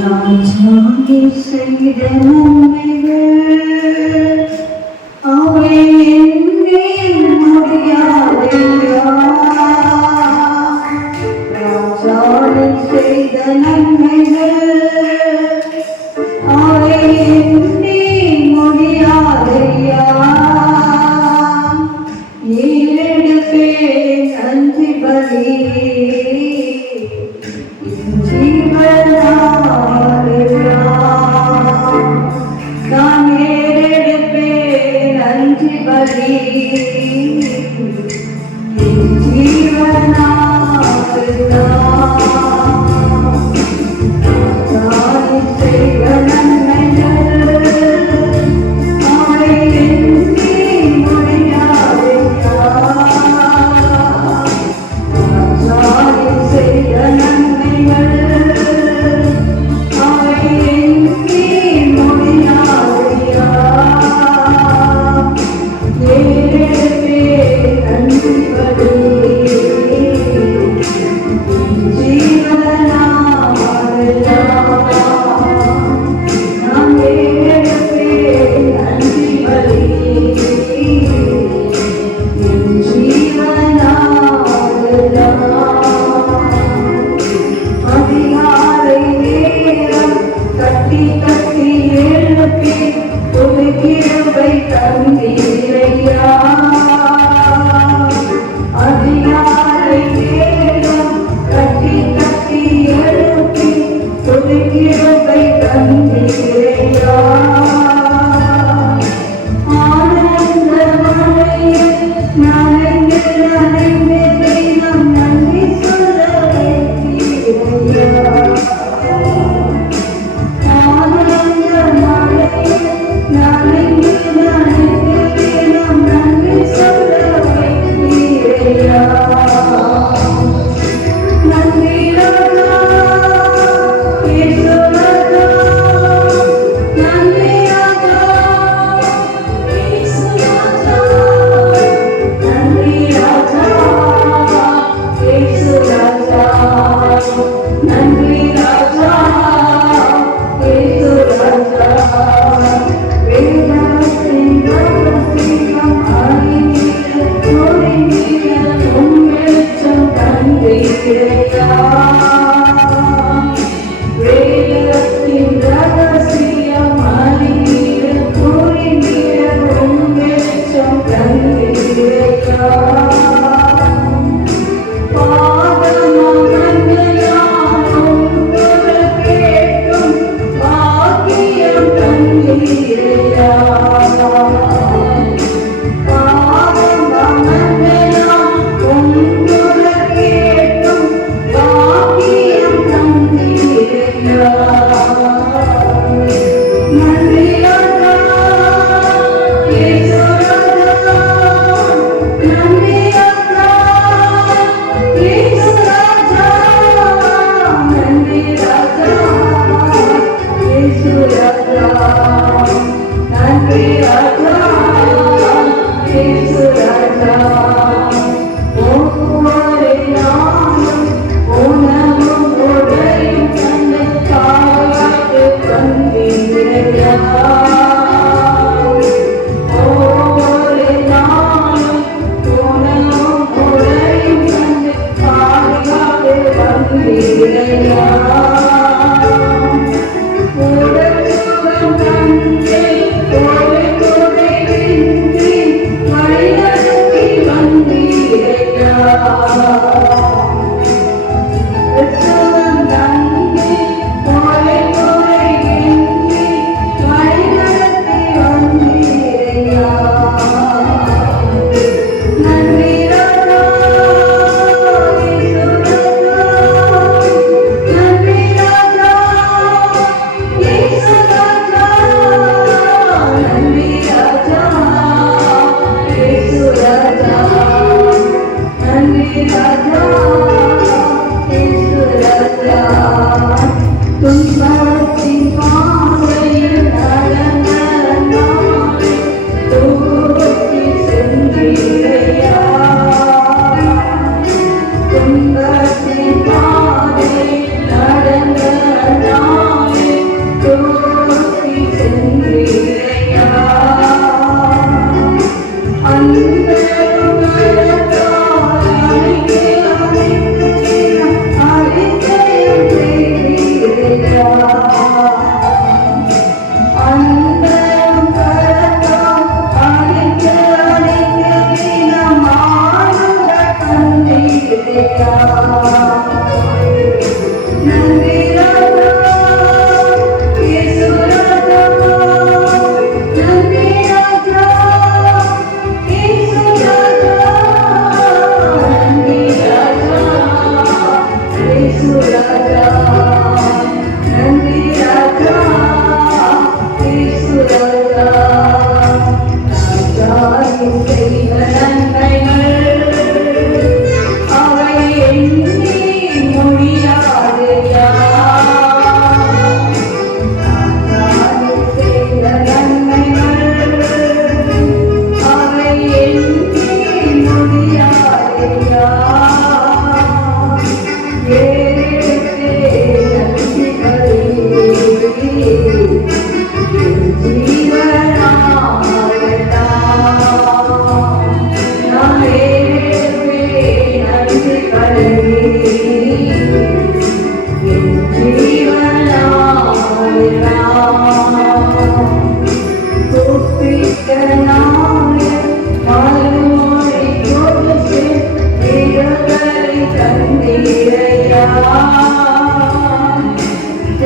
ராஜாவே செய்த நன்மைகள் அவை எண்ணி முடியாதையா. ராஜாவே செய்த நன்மைகள் அவை எண்ணி முடியாதையா. ஏறெடுப்பேன் நன்றி பலி நான் ஏறெடுப்பேன் நன்றி பலி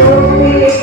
Hare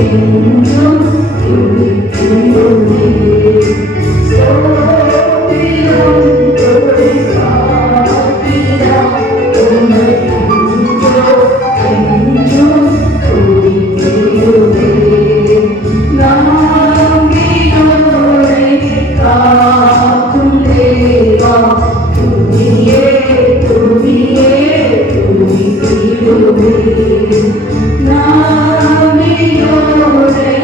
என்றும் துதித்திடுவே. ஸ்தோத்திரம் துதிப்பாத்திரம் உம்மை என்றும் துதித்திடுவே. நம்பினோரை காக்கும் தேவா, துதியே துதியே துதித்திடுவே. நம்பினோரை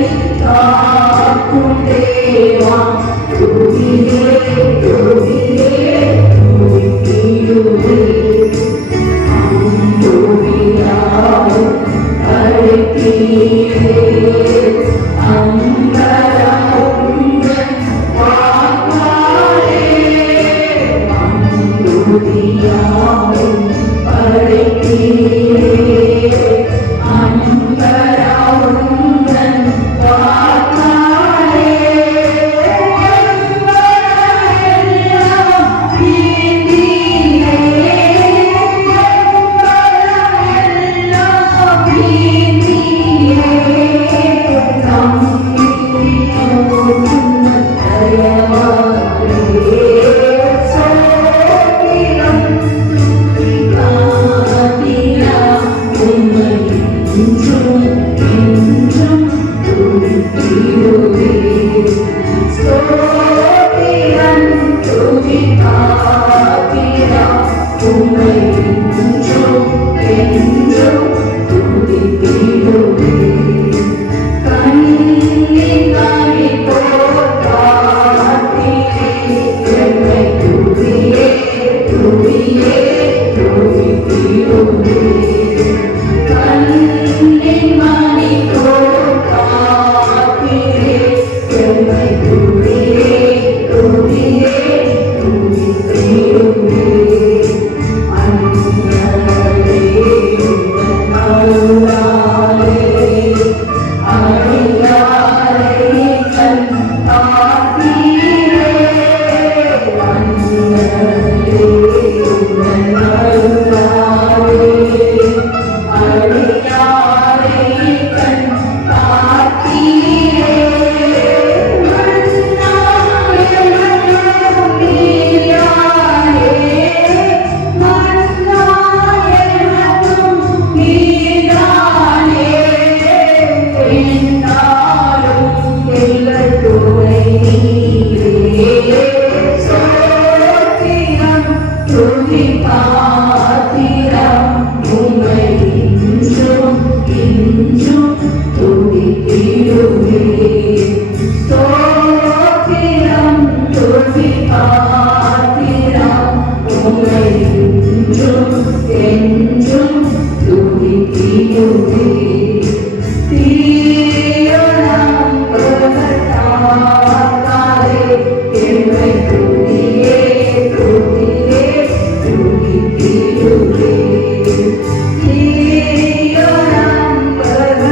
காக்கும் தேவா, துதியே துதியே துதித்திடுவே. அன்புவியாய் அழைத்தீரே, அம்பரமுடன் வாக்காரே. அன்புவியாய் அழைத்தீரே, அம்பரமுடன் வாக்காரே. அம்பரமெல்லாம் நீதியே, அம்பரமெல்லாம் நீதியே. நம்பினோர் தயவாரே. ஸ்தோத்திரம் துதிப்பாத்திரம் உம்மை என்றும் என்றும் துதித்திடுவே. ஸ்தோத்திரம் துதிப்பாத்திரம் உம்மை என்றும் என்றும் துதித்திடுவே. கண்ணினாலே போற்றாதீரே, என்னை துதியே துதியே துதித்திடுவே. கண்ணின் மணி போற்றாதீரே, என்னை துதியே துதியே துதித்திடுவே. அன்பரே அருளாலே அடியாரை கண் பார்த்தீரே. அன்பரே அருளாலே அடியாரை கண் பார்த்தீரே. மன்னாயெனக்கும் நீரானே, மன்னாயெனக்கும் நீரானே. என்னாலும் எங்கள் துணை நீரே. ஸ்தோத்திரம் துதிப்பாத்திரம் உம்மை என்றும் என்றும் துதித்திடுவே. ஸ்தோத்திரம் துதிப்பாத்திரம் உம்மை என்றும் என்றும் துதித்திடுவே. தீயோனம் பகத்தாரே, என்னை துதியே துதியே துதித்திடுவே. தீயோனம் பகத்தாரே,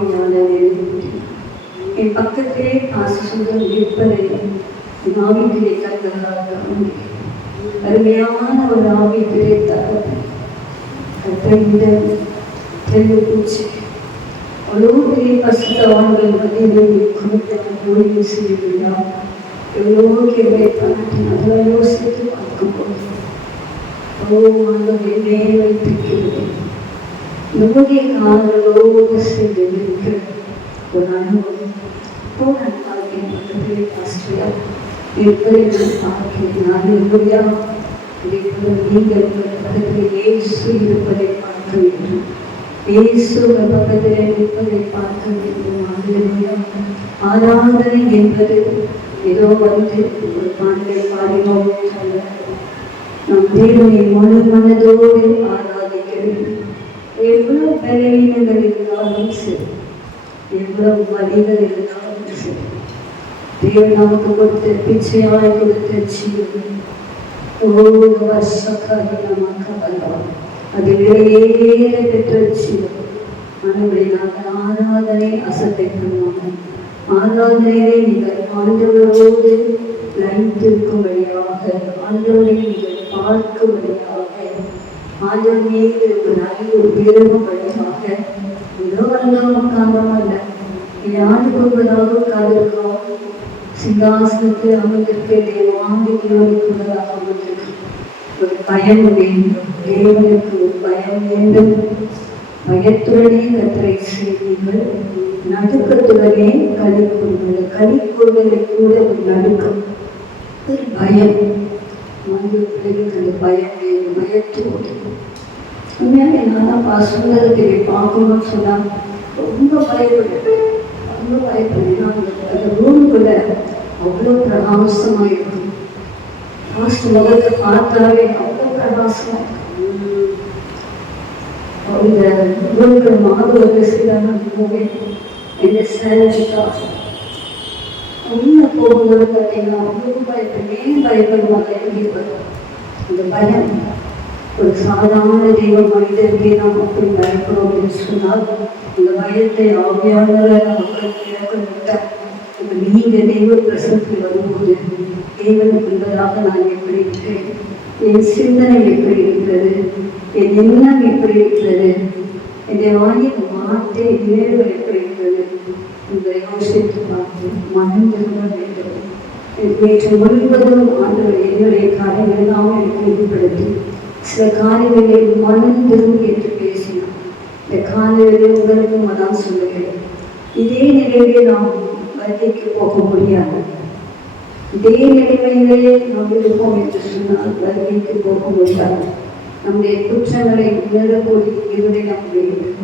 ஆவியானவரே, என் பக்கத்திலே பாசுசுந்தரம் இருப்பதை என் ஆவிக்குரிய கண்களால் அருமையான ஒரு ஆவிக்குரிய தகவல் இந்த தெரு பூச்சி அவ்வளோ பெரிய பசுத்தவான்கள் மத்தியில் ஊழியம் செய்யவில்லை. எவ்வளோ கேள்வி பண்ணி அதெல்லாம் யோசித்து பார்க்கும்போது என்னை வைத்திருக்கிறது. நம்முடைய காலங்களோடு செய்து இருக்கிற ஒரு அனுபவம் இப்போ நான் பார்க்கிறேன். பக்கத்திலே ஆஸ்திரியா இருப்பதை நான் பார்க்கிறேன். அல்லேலூயா. இதேபோல் நீங்கள் உங்கள் பக்கத்தில் இயேசு இருப்பதை பார்க்க வேண்டும். இயேசு உங்கள் பக்கத்தில் இருப்பதை பார்க்க வேண்டும். அல்லேலூயா. ஆராதனை என்பது ஏதோ வந்து ஒரு பாடலை பாடினோம் அல்ல. நம் தேவனை முழு மனதோடு ஆராதிக்க வேண்டும். எவ்வளவு பலவீனங்கள் இருந்தாலும் சரி, எவ்வளவு வலிகள் இருந்தாலும் சரி, தேவன் நமக்கு கொடுத்த பிச்சையாய் கொடுத்த ஜீவன் அது விலையேற பெற்ற ஜீவன். மனவழியாக ஆராதனை அசத்தை பண்ணுவாங்க. ஆராதனையை நீங்கள் ஆண்டவரோடு லைத்திருக்கும்படியாக, ஆண்டவரை நீங்கள் பார்க்கும்படியாக, ஆண்டவர் மீது ஒரு நல்ல உயர்வும்படியாக ஏதோ வந்தாலும் காரணமல்ல. யாரு கொள்வதாக காதலுக்கோ சிங்காசனத்தில் அமர்ந்திருக்க தேவாதி தேவனுக்குள்ளதாக அமர்ந்திருக்கு. ஒரு பயம் வேண்டும், தேவனுக்கு ஒரு பயம் வேண்டும். பயத்துடனே கத்தரை செய்வீர்கள், நடுக்கத்துடனே களி கூறுங்கள். களி கூறுதலை கூட ஒரு நடுக்கம், ஒரு பயம். மனிதர்களுக்கு அந்த பயம் வேண்டும். பயத்தோடு உண்மையாக நான் சுந்தரத்தை பார்க்கணும்னு சொன்னால் ரொம்ப பயப்படுறேன். ரொம்ப பயப்படுறேன். அந்த ரூமுக்குள்ள அவ்வளோ பிரகாசமாக இருக்கும். ஃபர்ஸ்ட் முகத்தை பார்த்தாவே அவ்வளோ பிரகாசமாக இருக்கும். இந்த ரூமுக்கு மாதவர்கள் செய்தாங்க போவேன். இந்த சேலரிக்கா உள்ள போகும்போது பார்த்தீங்கன்னா அவ்வளோ பயப்படுறேன். பயப்படுவாங்க. அந்த பயம் ஒரு சாதாரண தெய்வ மனிதருக்கே நாம் அப்படி பயப்படும் அப்படின்னு சொன்னால், இந்த பயத்தை ஆவியானவரை மக்களுக்கு இறக்கிவிட்டார். நீங்க தெய்வ பிரசத்தில் வரும்போது தேவனுக்கு என்பதாக நான் எப்படி இருக்கிறேன், என் சிந்தனை எப்படி இருக்கிறது, என் எண்ணம் எப்படி இருக்கிறது, என்னை வாங்கிய வார்த்தை நினைவு எப்படி இருக்கிறது என்பதை யோசித்து பார்த்து மனம் திரும்ப வேண்டும். நேற்று முழுவதும் ஆண்டவர் என்னுடைய காரியங்கள் எல்லாம் எனக்கு ஈடுபடுத்தி சில காரியங்களை மனம் திரும்பி என்று பேசினார். இந்த காலையில் உங்களுக்கும் அதான் சொல்லுகிறேன். இதே நிலையிலே நாம் வருகைக்கு போக முடியாது. இதே நிலைமையிலே நாம் இருப்போம் என்று சொன்னால் வருகைக்கு போக முடியாது. நம்முடைய குற்றங்களை உணரக்கூடிய இருதயம் வேண்டும்.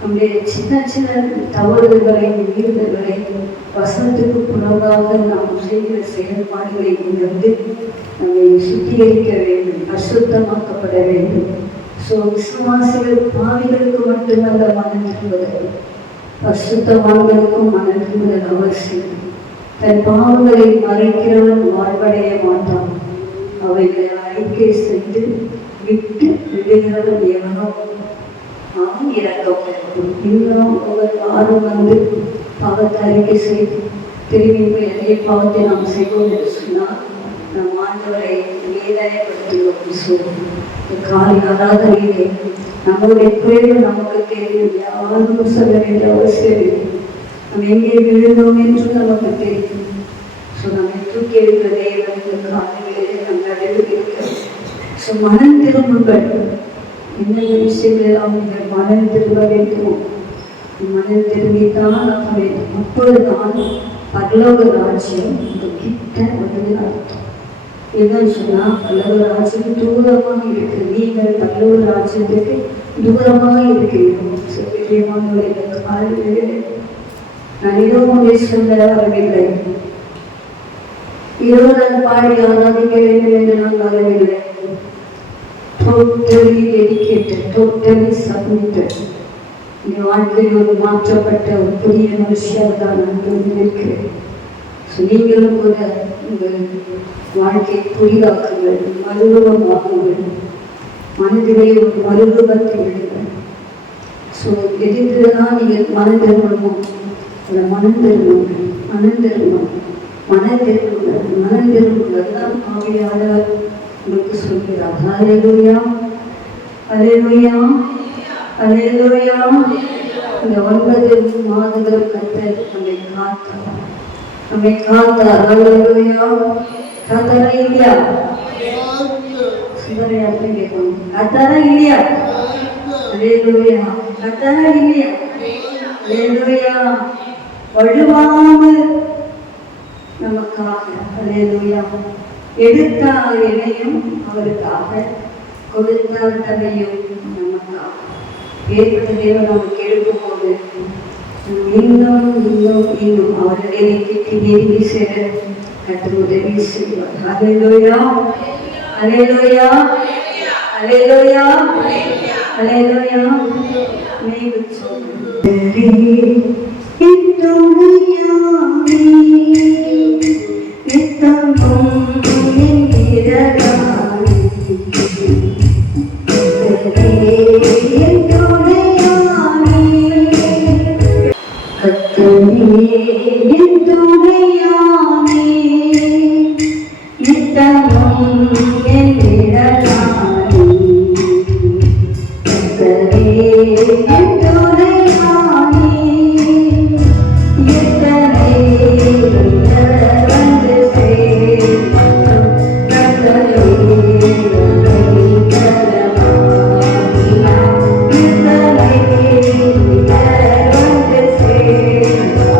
நம்முடைய சின்ன சின்ன தவறுகளை மீறுதல்களை வசனத்துக்கு புறம்பாக நாம் செய்கிற செயல்பாடுகளை உணர்ந்து நம்மை சுத்திகரிக்க வேண்டும், அசுத்தமாக்கப்பட வேண்டும். விசுவாசிகள் பாவிகளுக்கு மட்டுமல்ல மனம் திரும்புதல், அசுத்தவான்களுக்கும் மனம் திரும்புதல் அவசியம். தன் பாவங்களை மறைக்கிறவன் வாழ்வடைய மாட்டான். அவைகளை அறிக்கை செய்து விட்டு விடுகிறவன் எவனோ அவன் இறக்கப்படும். இன்னும் ஒவ்வொரு வாரம் வந்து பாவத்தை அறிக்கை செய்து திரும்பி போய் அதே பாவத்தை நாம் செய்வோம் என்று சொன்னால் நம் ஆண்டவரை வேதனைப்படுத்துவோம். சொல்லும் காலை ஆராதனையிலே நம்மளுடைய குறைவு நமக்கு தெரியும். யாரும் சொல்ல வேண்டிய அவசியம் இல்லை. நம்ம எங்கே விழுந்தோம் என்று நமக்கு தெரியும். நம்மை தூக்கி எடுக்கிற தேவன் இந்த காலையிலே நம் நடுவில் இருக்கிறோம். மனம் திரும்புங்கள். என்னென்ன விஷயங்கள் எல்லாம் நீங்கள் மனம் திரும்ப வேண்டுமோ மனம் திரும்பித்தான் வேண்டும். அப்பொழுதுதான் பரலோக ராஜ்யம் கிட்ட வந்து அர்த்தம். என்னன்னு சொன்னா பரலோக ராஜ்யம் தூரமாக இருக்கு. நீங்கள் பரலோக ராஜ்யத்துக்கு தூரமாக இருக்கிறீர்கள். காலையில் நான் இதுவும் சொல்ல வரவில்லை. இருவரும் பாடி ஆராதிக்க வேண்டும் என்று நான் வரவில்லை. Totally dedicated, totally submitted. இந்த வாழ்க்கையில் ஒரு மாற்றப்பட்ட ஒரு புதிய மனுஷியாக தான் நான் இருக்கிறேன். நீங்களும் கூட உங்கள் வாழ்க்கையை புதிதாக்குங்கள், மறுரூபமாக்குங்கள், மனதிலே ஒரு மறுரூபத்தை விடுங்கள். ஸோ எதுக்குதான் நீங்கள் மனம் திரும்பணுமோ அதை மனம் திரும்பணும், மனம் திரும்பணும், மனம் திரும்புங்கள், மனம் திரும்புங்கள் தான் ஆவியானவர் உங்களுக்கு சொல்கிறார். அல்லேலூயா, அல்லேலூயா, அல்லேலூயா. இந்த 9 மாதங்கள் கர்த்தர் நம்மை காத்தார், நம்மை காத்தார். அல்லேலூயா. காத்தாரா இல்லையா? சுந்தரையார்ட்ட கேட்கணும், காத்தாரா இல்லையா? அல்லேலூயா. காத்தாரா இல்லையா? அல்லேலூயா. வழுவாமல் நமக்காக, அல்லேலூயா, எடுத்தார் என்னையும் அவருக்காக, கொடுத்தார் தன்னையும் நமக்காக. ஏற்பட்ட தேவன் நமக்கு எடுக்கும் போது இன்னும் இன்னும் இன்னும் அவர்களை கிட்டி நெருங்கி சேர கர்த்தர் உதவி செய்வார். அல்லேலூயா, அல்லேலூயா, அல்லேலூயா, அல்லேலூயா. நீங்கள் சொல்லுங்கள், இத்துணையாமே நித்தமும் நின்றிடலாமே, இத்துணையாமே கர்த்தரே, இத்துணையாமே நித்தமும் நின்றிடலாமே, கர்த்தரே இத்துணையாமே. எத்தனை வந்து சேர்ந்தோம் கர்த்தரே எத்தனை வந்து சேர்ந்தோம்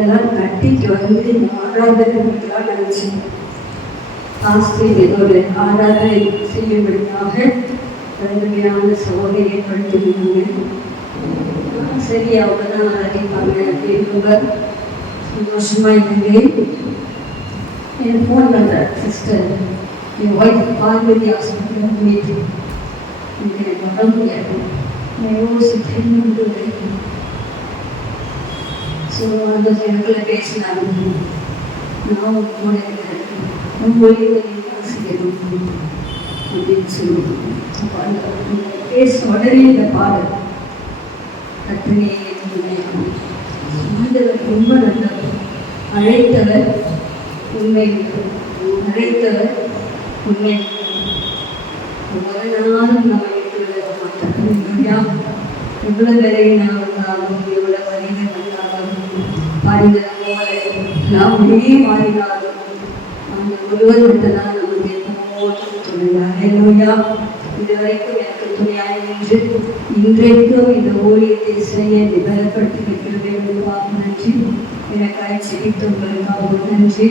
இதெல்லாம் கட்டிட்டு வந்து இந்த ஆராதனைலாம் நினச்சேன். ஆஸ்திரேலிய ஒரு ஆராதனை செய்யும்படியாக அருமையான சோதனை ஏற்படுத்தியிருந்தாங்க. சரி, அவங்க தான் ஆராதிப்பாங்க அப்படின்னு ரொம்ப சந்தோஷமாக இருந்தேன். என் ஃபோன் பண்ணுறேன், சிஸ்டர் என் ஒய்ஃப் பார்வதி ஹாஸ்பிட்டல் மீட்டு எனக்கு உடம்பு முடியாது. நான் யோசித்தேன். ஸோ அந்த எனக்குள்ள பேசினாங்க, நான் கூட மொழி செய்யணும் அப்படின்னு சொல்லுவோம். அப்போ அந்த பேச உடனே இந்த பாடல் கத்தனே ஆண்டவர் ரொம்ப நல்லவர், அழைத்தவர் உண்மை, அழைத்தவர் உண்மை. ஒரு நாளும் நம்ம விட்டுவிட மாட்டாங்க. எவ்வளோ விலகினால் வந்தாலும், எவ்வளோ வரிகள் வந்தாலும், பாடினது போல நாமே மாறினாலும் அந்த ஒருவர் மட்டும்தான் நமக்கு எப்போதும் துணையாக. இதுவரைக்கும் எனக்கு துணையாக நின்று இன்றைக்கும் இந்த ஊழியத்தை செய்ய பலப்படுத்தி வைக்கிறதுக்காக நன்றி. எனக்காக செபித்தவங்களுக்காக நன்றி.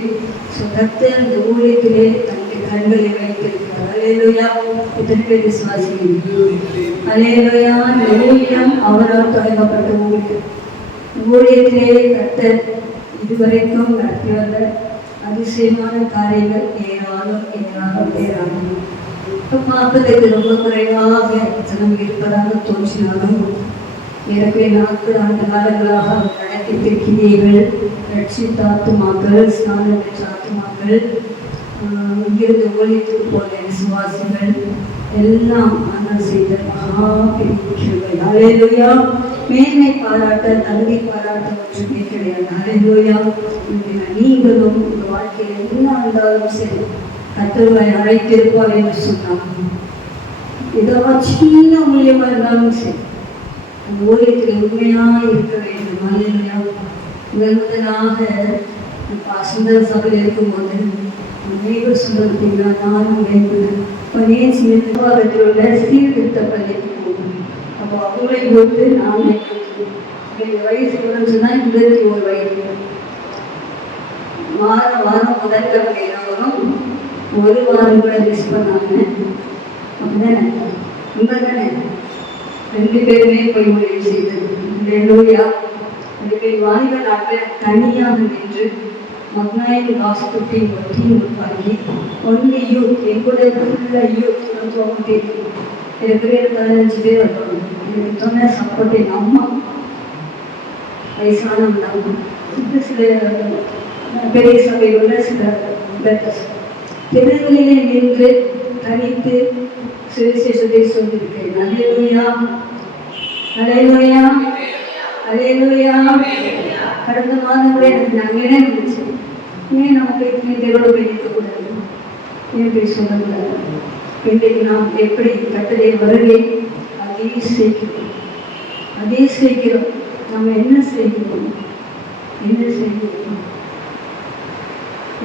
ஸோ கர்த்தர் இந்த ஊழியத்திலே தன்னுடைய கண்களை வைத்திருக்கிறார். அல்லேலூயா. எத்தனை பேர் விசுவாசிக்கிறீர்கள்? அல்லேலூயா. இந்த ஊழியம் அவரால் தொடங்கப்பட்ட ஊழியம். ஊழியத்திலே கர்த்தர் இதுவரைக்கும் நடத்தி வந்த அதிசயமான காரியங்கள் ஏராளம் ஏராளம் ஏராளம். இப்போ பார்ப்பதற்கு ரொம்ப குறைவாக ஜனம் இருப்பதாக தோன்றினாலும் ஏற்கனவே 40 ஆண்டு காலங்களாக நடத்தி திருக்கிறீர்கள். ரட்சித்த ஆத்துமாக்கள், ஸ்நானம் பெற்ற ஆத்துமாக்கள், இங்கிருந்து ஒழித்து போன விசுவாசிகள் எல்லாம் ஆனால் செய்த மகா பெரிய. அல்லேலூயா. மேன்மை பாராட்ட, தகுதி பாராட்ட ஒன்றுமே கிடையாது. அல்லேலூயா. நீங்களும் உங்கள் வாழ்க்கையில் என்ன இருந்தாலும் சரி கர்த்தரை அழைத்திருப்பார் என்று சொன்னாங்க. இதெல்லாம் சின்ன மூலியமா இருந்தாலும் சரி அந்த ஊழியத்தில் உண்மையாக இருக்க வேண்டும். அல்லேலூயா. முதலாக சுந்தர சபையில் இருக்கும்போது நெய்பர் சுந்தரத்தின் நானும் வேண்டினேன். இப்போ நேற்று நிர்வாகத்தில் உள்ள சீர்திருத்த பள்ளிக்கு போகணும். அப்போ அவங்களை பொறுத்து நான் எங்கள் வயசு எவ்வளோன்னு சொன்னால் 21 வயது. வாரம் வாரம் முதல்கிழமை வரும். ஒரு வாரம் கூட மிஸ் பண்ணாங்க. அப்படிதானே? உங்க தானே 2 பேருமே போய் முயற்சி செய்தது. அல்லேலூயா. 2 பேர் வாலிப நாட்டில் தனியாக நின்று மக்னாயின் காஸ்புட்டி ஒட்டி உருவாக்கி ஒன்லி யூத், எங்கூட ஃபுல்லாக யூத் போகட்டே 15 பேர் வருவாங்க. எனக்கு சொன்ன சப்போர்ட் எங்கள் அம்மா வயசானவங்க தான். சில பெரிய சபையில் உள்ள சில தினங்களிலே நின்று தனித்து சுவிசேஷத்தை சொல்லியிருக்கேன். அல்லேலூயா. அல்லேலூயா. அல்லேலூயா. கடந்த மாதங்களே எனக்கு நாங்கள் என்ன இருந்துச்சு, ஏன் நமக்கு தேவோட போய் நிற்கக்கூடாது, ஏன் போய் சொல்லக்கூடாது. இன்றைக்கு நாம் எப்படி கட்டளை வருகை அதே சேர்க்கிறோம், அதே சேர்க்கிறோம். நம்ம என்ன செய்கிறோம், என்ன செய்கிறோம்?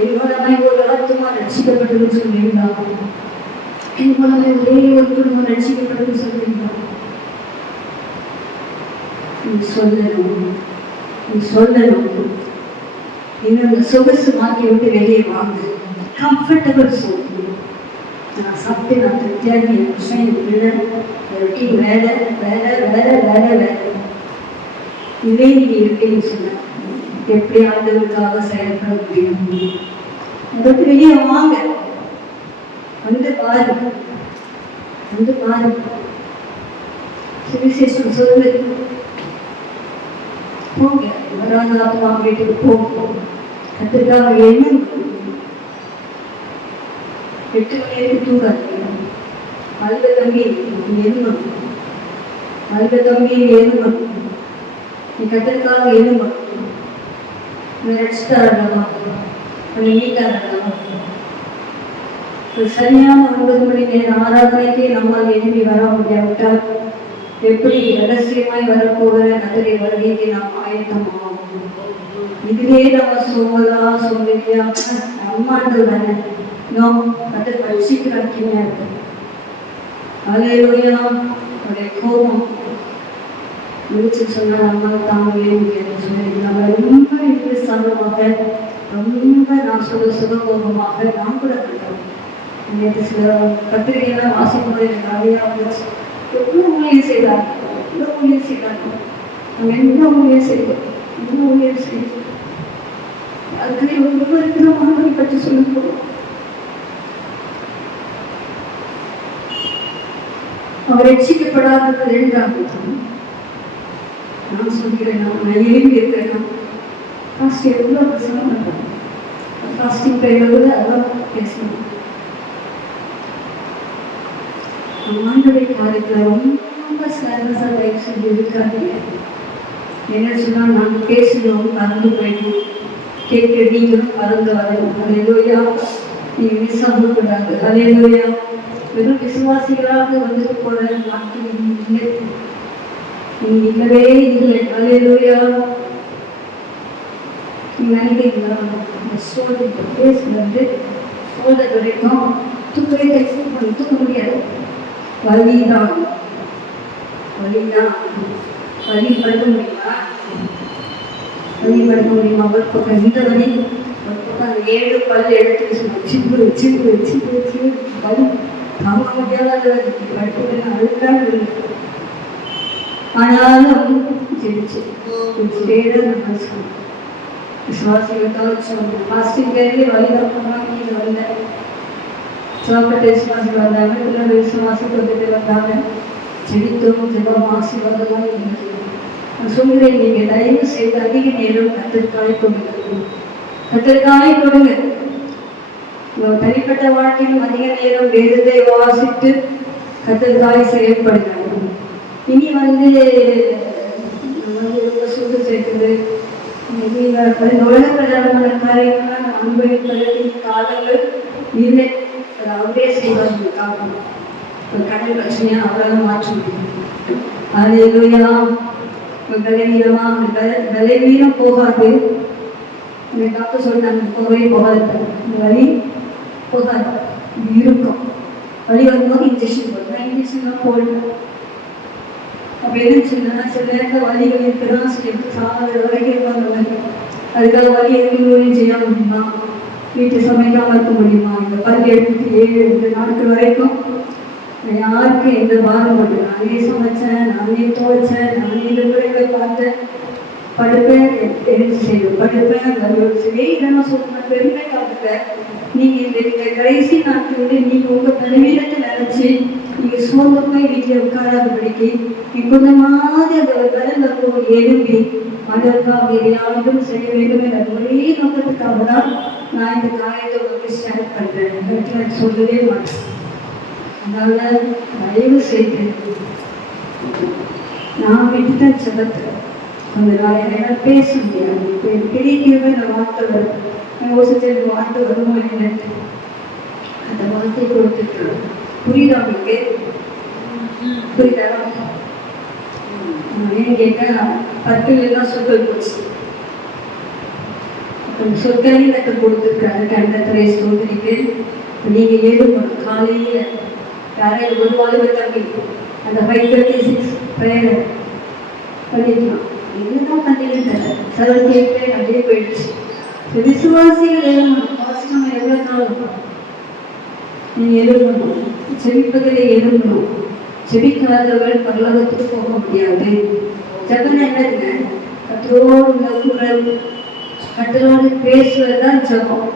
என் மூலமாய் ஒரு ஆத்மா ரட்சிக்கப்பட்டதுன்னு சொல்லியிருந்தாங்க. என் மூலமாய் ஒரே ஒரு குடும்பம் ரட்சிக்கப்பட்டதுன்னு சொல்லியிருந்தாங்க. நீ சொல்லணும், நீ சொல்லணும். இன்னொரு சொகுசு மாற்றி விட்டு வெளியே வாங்க. கம்ஃபர்டபுள் சொல்லு. நான் சாப்பிட்டு நான் திருப்தியாக என் விஷயம் இல்லை, ரொட்டீன் வேலை வேலை வேலை வேலை வேலை இதே நீங்கள் இருக்கேன்னு சொன்ன எப்படி ஆண்டவருக்காக செயல்பட முடியும்? அதற்கு வெளியே வாங்க, வந்து பாரு, வந்து பாரு. சுவிசேஷம் சொல்லு. போங்க, வராத அப்பா வீட்டுக்கு போங்க. கத்திற்காக எண்ணம் 8 மணிக்கு தூங்காதீங்க. அழுத தம்பி எண்ணம், அழுத தம்பி எண்ணம். நீ கத்திற்காக எண்ணம் ரட்சித்தாரல்லவா, உன்னை மீட்டாரல்லவா. சரியான 9 மணி நேரம் ஆராதனைக்கே நம்மால் எழுப்பி வர முடியாவிட்டால் எப்படி ரகசியமாய் வரப்போகிற கத்தரை வருகைக்கு நாம் ஆயத்தமாகும்? இதுவே நம்ம சோம்பலியா அம்மாண்டது தானே. நோ, கத்தர் பட்சிக்கிறாக்கியா இருக்கு. அல்லேலூயா. அவருடைய கோபம் முடிச்சு சொன்னால் நம்ம தாங்கவே முடியாது சொல்லி நம்ம ரொம்ப இன்ட்ரெஸ்டானமாக ரொம்ப நான் சொல்ல சுகபோகமாக நான் கூட கண்டோம். நேற்று சில பத்திரிகையெல்லாம் வாசிக்கும்போது எனக்கு நிறையா வந்துச்சு. எவ்வளோ ஊழியம் செய்தாங்க, எவ்வளோ ஊழியம் செய்தாங்க, நம்ம என்ன ஊழியம் செய்வோம், என்ன ஊழியம் செய்வோம். அதுக்கு ஒவ்வொருத்தர மாதிரி பற்றி சொல்ல போகிறோம். அவர் ரட்சிக்கப்படாதது ரெண்டாவது. நான் சொல்கிறேன், நான் எழுப்பி இருக்கிறேன். ஃபர்ஸ்ட் எவ்வளோ பிரசனம் பண்ணுறேன், ஃபாஸ்டிங் ப்ரேயரோடு அதெல்லாம் பேசணும். ஆண்டவரை காரியத்தில் ரொம்ப சர்வசாக தயவு செஞ்சு இருக்காதீங்க. என்ன சொன்னால் நாங்கள் பேசுகிறோம் பறந்து போயிடும், கேட்க நீங்களும் பறந்து வரணும். அல்லேலூயா. நீங்கள் மிஸ் ஆகக்கூடாது. அல்லேலூயா. வெறும் விசுவாசிகளாக வந்துட்டு போகிற நாட்கள் இல்லை, நீங்கள் இல்லவே இல்லை. அல்லேலூயா. நீங்கள் நினைக்கிறீங்களா இந்த சோதனை பேசுகிறது சோதனை வரைக்கும் தூக்க முடியாது. வலிதான் வலிதான் வலி படுக்க முடியுமா? வலி படுக்க முடியுமா? ஒரு பக்கம் இந்த வலி, ஒரு பக்கம் அந்த 7 பல் எடுத்து சிப்பு சிப்பு சிப்பு சிப்பு வலி தாங்க முடியாத படுக்க அதுதான் வலி. ஆனாலும் ஜெயிச்சு நம்ம சொல்லணும். விசுவாசிகளுக்காக சொல்லணும். ஃபாஸ்டிங் பேர்லேயே வலிதான் போனாங்க. இங்கே வந்தேன் சாப்பிட்டு விசுவாசி வந்தாங்க, பிள்ளைங்க விசுவாசி கொண்டுட்டு வந்தாங்க. ஜெபித்தோம், ஜெபம் ஆசீர்வாதமாக இருந்தது. நான் சொல்கிறேன், நீங்கள் தயவு செய்து அதிக நேரம் கத்திற்காய் கொடுங்க, கத்திற்காய் கொடுங்க. உங்கள் தனிப்பட்ட வாழ்க்கையிலும் அதிக நேரம் வேதத்தை வாசித்து கத்திற்காய் செயல்படுங்க. இனி ரொம்ப சூடு சேர்க்குது, உலக பிரதானமான காரியங்கள்லாம் அனுபவிப்பதற்கு காலங்கள் இல்லை. அவரே செய்வாங்க. காரணம் ஒரு கடல் பிரச்சனையா அவரால் மாற்ற முடியும். அல்லேலூயா. பலவீனமா பலவீனம் போகாது. இந்த டாக்டர் சொல்றாங்க போகவே போகாது, இந்த வலி போகாது, இது இருக்கும். வலி வரும்போது இன்ஜெக்ஷன் போடுறேன், இன்ஜெக்ஷன்லாம் போடுறேன். அப்போ எதுன்னு சொன்னா சில நேரத்தில் வலிகள் இருக்குதான், சாகிற வரைக்கும் இருப்பாங்க வலி. அதுக்காக வலி எதுவும் செய்ய முடியுமா? வீட்டில் சமைக்காமல் இருக்க முடியுமா? இந்த 17 நாட்கள் வரைக்கும் யாருக்கும் எந்த பாரம் இல்லை. நானே சமைச்சேன், நானே துவைச்சேன், நானே இந்த முறைகளை பார்த்தேன், படுப்பேன், எழுந்து செய்வேன், படுப்பேன், வலியோடு செய்வேன். இதெல்லாம் சொல்லுவேன், பெருமை காட்டுக்க. நீங்கள் இந்த கடைசி நாட்கள் நீங்கள் உங்கள் பலவீனத்தை நினைச்சு நீங்கள் சோர்ந்து போய் வீட்டில் உட்காராதபடிக்கு கொஞ்சமாவது அந்த பலன் வரும்போது எழுப்பி அதற்காக எதையாவது செய்ய வேண்டும் என்ற ஒரே நோக்கத்துக்காக தான் நான் இந்த காரியத்தை உங்களுக்கு ஷேர் பண்ணுறேன். சொல்லவே மாட்டேன். அதனால தயவு செய்து நான் விட்டுட்டேன் செபத்தை. அந்த நாள் என்னால் பேச முடியாது. பெரிய இந்த வார்த்தை வரும், யோசிச்சு இந்த வார்த்தை வருமா என்னட்டு அந்த வார்த்தை கொடுத்துட்டு புரியுதா உங்களுக்கு? புரியுதா? ஏன்னு கேட்டால் 10 சொற்கள் போச்சு. சொற்களையும் எனக்கு கொடுத்துருக்காரு. கண்டத்திலே சோதனைக்கு நீங்கள் எழுதணும். காலையில் யாரையும் ஒரு வாழ்வு தம்பி அந்த 5:36 பிரேயர் பண்ணிக்கலாம். என்னதான் பண்ணிட்டு 7:8 அப்படியே போயிடுச்சு. விசுவாசிகள் எழுதணும். பாஸ்டம் எவ்வளோ நாள் நீங்கள் எழுதணும். செபிப்பதிலே எழுதணும். செபிக்காதவர்கள் பரலோகத்துக்கு போக முடியாது. ஜபம் என்னதுங்க? கத்தரோடு உள்ள குரல், கத்தரோடு பேசுவது தான் ஜபம்.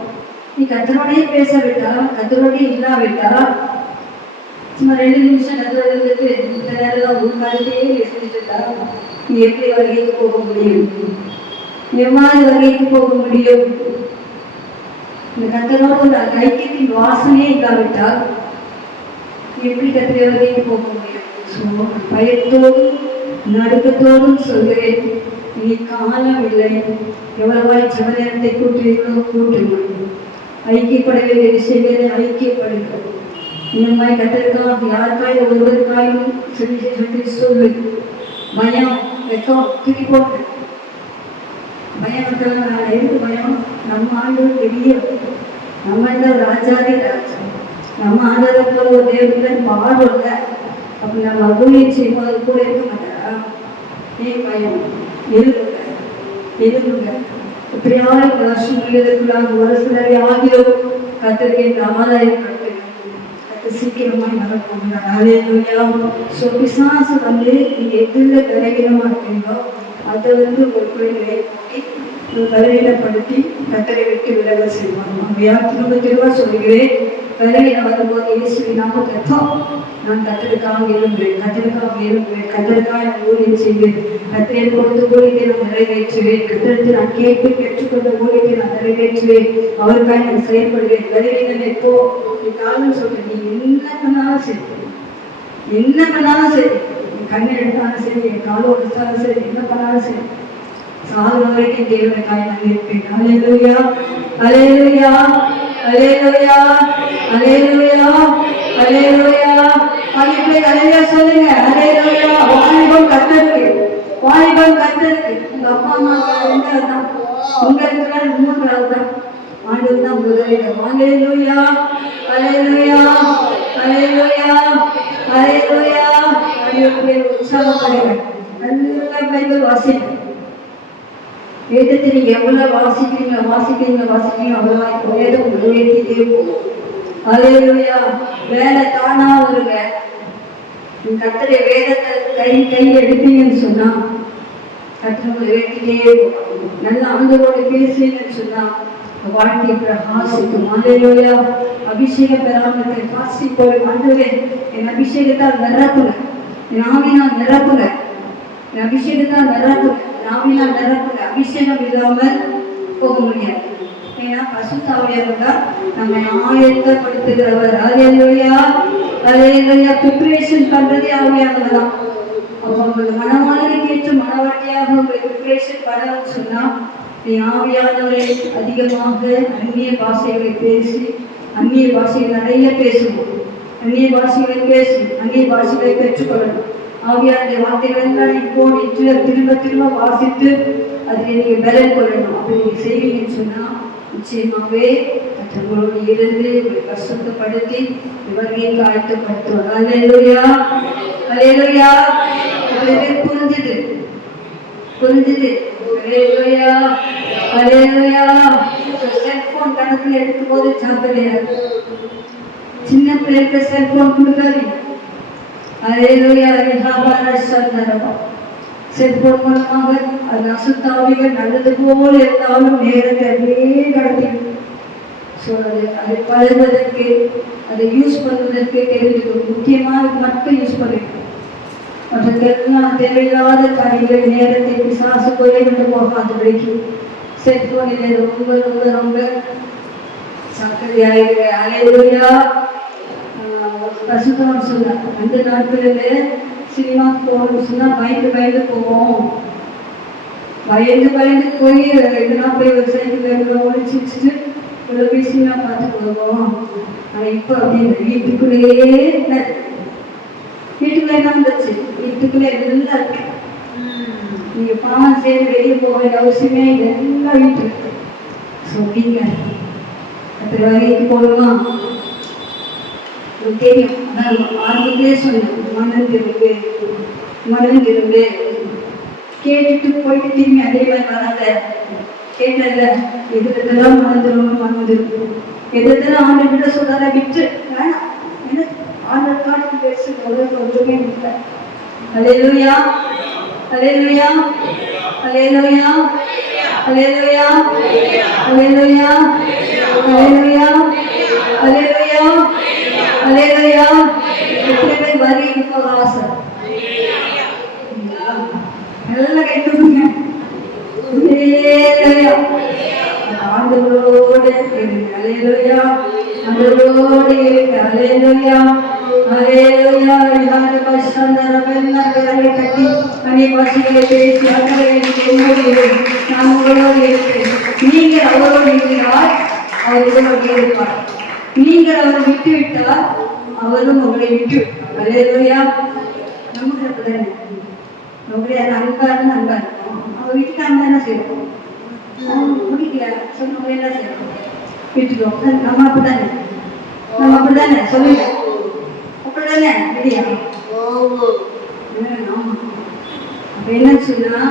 நீ கத்தரோடே பேச விட்டா, கத்தரோடே இல்லாவிட்டா, சும்மா 2 நிமிஷம் கத்தரோடு இருந்துட்டு இந்த நேரம் உட்காந்துட்டே பேசிட்டுட்டா நீ எப்படி வகைக்கு போக முடியும்? எவ்வாறு வகைக்கு போக முடியும்? இந்த கத்தரோடு உள்ள ஐக்கியத்தின் வாசனையே இல்லாவிட்டால் எப்படி கத்திரை வகைக்கு போக முடியும்? பயத்தோடும் நடுக்கத்தோடும் சொல்கிறேன், இனி காலம் இல்லை. எவ்வளவாய் ஜப நேரத்தை கூட்டுவீர்களோ கூட்டுங்கள். ஐக்கியப்பட வேண்டிய விஷயங்களை ஐக்கியப்படுங்கள். இந்த மாதிரி கத்திற்காக யாருக்காய் ஒருவருக்காயும் சொல்லு. பயம் வெக்கம் தூக்கி போட்டு பயம் எதுக்கு பயம்? நம்ம ஆண்டு பெரிய நம்ம ராஜாவே ராஜா, நம்ம ஆண்டவருக்கு ஒரு தேவன் பாடுவோம்ல. அப்போ நம்ம ஊழியம் செய்யும்போது கூட இருக்க மாட்டாரா? ஏன் பயம்? எழுதுங்க, எழுதுங்க. எப்படியாவது இந்த வருஷம் எழுதக்கூடாது. ஒரு சிலரை ஆகியோர் கத்தருக்கு இந்த ஆதாயம் கட்டுங்க. கத்து சீக்கிரமாய் நடக்கும். ஹல்லேலூயா. ஸோ பிசாசு வந்து நீங்க எதுல பலவீனமா இருக்கீங்களோ அதை வந்து ஒரு பிள்ளைகளை பலவீனப்படுத்தி கத்தரை விட்டு விலக செய்வாங்க. திரும்ப சொல்கிறேன், பலவீனம் வரும்போது இயேசுவின் நாமத்தை நான் கத்தருக்காக எழும்புவேன், கத்தருக்காக நான் ஊழியம் செய்வேன், கத்தரை கொடுத்த ஊழியத்தை நான் நிறைவேற்றுவேன், கத்தரத்தை நான் கேட்டு பெற்றுக்கொண்ட ஊழியத்தை நான் நிறைவேற்றுவேன், அவருக்காக நான் செயல்படுவேன். பலவீனம் எப்போ காலம் சொல்றேன், நீ என்ன பண்ணாலும் சரி, என்ன பண்ணாலும் சரி, என் கண்ணை எடுத்தாலும் சரி, என் காலம் எடுத்தாலும் சரி, என்ன பண்ணாலும் சரி, சாகுற வரைக்கும் தேவனுக்காக நான் இருப்பேன். ஹல்லேலூயா, ஹல்லேலூயா, ஹல்லேலூயா, ஹல்லேலூயா, ஹல்லேலூயா. அதுக்கு ஹல்லேலூயா சொல்லுங்க. ஹல்லேலூயா. வாலிபம் கர்த்தருக்கு, வாலிபம் கர்த்தருக்கு. உங்க அப்பா அம்மா ரெண்டாவது தான், உங்களுக்கு மூன்றாவது தான், ஆண்டவர் தான் முதலிடம். ஹல்லேலூயா, ஹல்லேலூயா, ஹல்லேலூயா, ஹல்லேலூயா. ஆண்டவருடைய உற்சாகப்படுங்கள். நல்லா பைபிள் வாசிங்க. வேதத்தை நீங்க எவ்வளவு வாசிக்கிறீங்க அவ்வளவு வேதம் உயர்த்திட்டே போகும். ஹல்லேலூயா. வேலை தானா வருங்க. கர்த்தருடைய வேதத்தை கையில் எடுப்பீங்கன்னு சொன்னா கர்த்தர் உங்களை உயர்த்திட்டே போகும். நல்ல ஆண்டவரோட பேசுறீங்கன்னு சொன்னா வாழ்க்கை பிரகாசிக்கும். ஹல்லேலூயா. அபிஷேகம் பெறாமல் காசி போய் ஆண்டவரே என் அபிஷேகத்தால் நிரப்புங்க, என் ஆவியினால் நிரப்புங்க, என் அபிஷேகத்தால் நிரப்புங்க, ஆவியினால் நிரப்புங்க. அபிஷேகம் இல்லாமல் போக முடியாது. ஏன்னா பரிசுத்த ஆவியானவர் தான் நம்மை ஆயத்தப்படுத்துகிறவர். ஹல்லேலூயா, ஹல்லேலூயா. ப்ரிப்பரேஷன் பண்றதே ஆவியானவர் தான். அப்போ உங்களுக்கு மனமானதுக்கு ஏற்ற மனவாட்டியாக உங்களை ப்ரிப்பரேஷன் பண்ணணும்னு சொன்னா நீ ஆவியானவரை அதிகமாக அந்நிய பாஷைகளை பேசி, அந்நிய பாஷைகள் நிறைய பேசுவோம், அந்நிய பாஷைகளை பேசி அந்நிய பாஷைகளை பெற்றுக்கொள்ளணும். ஆவியாருடைய வார்த்தைகள் எல்லாம் இப்போ திரும்ப திரும்ப வாசித்து அதில் நீங்க பலன் கொள்ளணும். அப்படி நீங்க செய்வீங்கன்னு சொன்னா நிச்சயமாகவே உங்களோடு இருந்து உங்களை கஷ்டப்படுத்தி வருகைக்கு ஆயத்தப்படுத்துவார். ஹல்லேலூயா, ஹல்லேலூயா. புரிஞ்சுது, புரிஞ்சுது. ஹல்லேலூயா, ஹல்லேலூயா. செல்போன் கணக்குல எடுக்கும் போது சாப்பிடையாது. சின்ன பிள்ளைக்கு செல்போன் கொடுக்காதீங்க. ஹல்லேலூயா. செல்போன் மூலமாக அது அசுத்தாவிகள் நல்லது போல இருந்தாலும் நேரத்தை அப்படியே கடத்திடும். ஸோ அதை பழகுவதற்கு, அதை யூஸ் பண்ணுவதற்கு தெரிஞ்சுக்கணும். முக்கியமாக மட்டும் யூஸ் பண்ணிக்கணும். மற்றெல்லாம் தேவையில்லாத காரியங்களை நேரத்தை பிசாசு கொண்டு போகாத வரைக்கும் செல்போனில் ரொம்ப ரொம்ப ரொம்ப சக்கரையாயிரு. ஹல்லேலூயா. பசுத்தவன் சொன்னார், அந்த நாட்களில் சினிமாவுக்கு போகணும்னு சொன்னால் பயந்து போவோம். பயந்து போய் இதெல்லாம் போய் ஒரு சைக்கிள் ஒழிச்சுட்டு உள்ள போய் சினிமா பார்த்து போவோம். ஆனால் இப்போ அப்படின்னு வீட்டுக்குள்ளேயே வீட்டுக்குள்ளே என்ன வந்துச்சு, வீட்டுக்குள்ளே எல்லாம் இருக்கு. நீங்க பாவம் செய்து வெளியே போக வேண்டிய அவசியமே எல்லாம் வீட்டு இருக்கு. சொல்லிங்க அத்தனை வகைக்கு போகணுமா தெரியும். அதான் ஆரம்பத்திலே சொன்னேன், மனம் திரும்பு கேட்டுட்டு போயிட்டு திரும்பி அதே மாதிரி வராத. கேட்டல எதுலாம் மறந்துடும், எதெல்லாம் ஆண்டு கிட்ட சொல்றாத விட்டு வேணாம். என்ன ஆண்டர் காட்டு பேசு ஒன்றுமே இல்லை. ஹல்லேலூயா, ஹல்லேலூயா, ஹல்லேலூயா, ஹல்லேலூயா, ஹல்லேலூயா, ஹல்லேலூயா, ஹல்லேலூயா, ஹல்லேலூயா. எத்தனை பேர் வருகை போக ஆசை? நல்லா கேட்டுங்க. ஆண்டவரோடு ஹல்லேலூயா, ஆண்டவரோடு ஹல்லேலூயா, ஹல்லேலூயா. எல்லாரும் பரிசுத்தரெல்லாம் கரங்களை தட்டி அநேக வார்த்தைகளை பேசி நான் உங்களோடு இருக்கிறேன். நீங்கள் அவரோடு இருக்கிறார், அவர் உங்களோடு இருப்பார். நீங்கள் அவரை விட்டு விட்டால் அவரும் உங்களை விட்டு விட்டார். ஹல்லேலூயா. நமக்கு அப்படிதானே, நம்மளுடைய அன்பா இருக்கும். அவங்க வீட்டுக்கு நம்ம என்ன செய்வோம்? முடிக்கல சொன்னவங்க என்ன செய்வோம்? விட்டுருவோம். நம்ம அப்படிதானே சொல்லுங்க, அப்படிதானே இல்லையா? ஆமா. அப்ப என்ன சொன்னா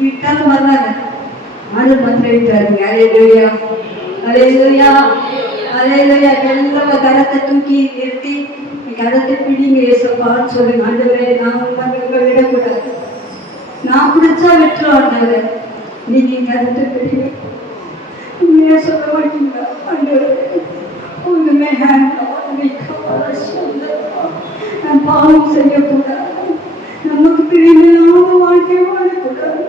விட்டாலும் வர்றாங்க, ஆண்டு மாத்திரம் விட்டாருங்க. அலையிலுயா அலையிலுயா அலையிலுயா. எல்லாம் கரத்தை தூக்கி நிறுத்தி கரத்தை பிடிங்க ஏசப்பான்னு சொல்லுங்க. ஆண்டவரே நான் உங்களை விடக்கூடாது, நான் பிடிச்சா விட்டுரும் ஆண்டவரே, நீங்க கரத்தை பிடிங்க. உண்மையா சொல்ல மாட்டீங்களா ஆண்டவரே? ஒண்ணுமே நான் பாவம் செய்யக்கூடாது, நமக்கு பிரிவினாத வாழ்க்கை வாழக்கூடாது,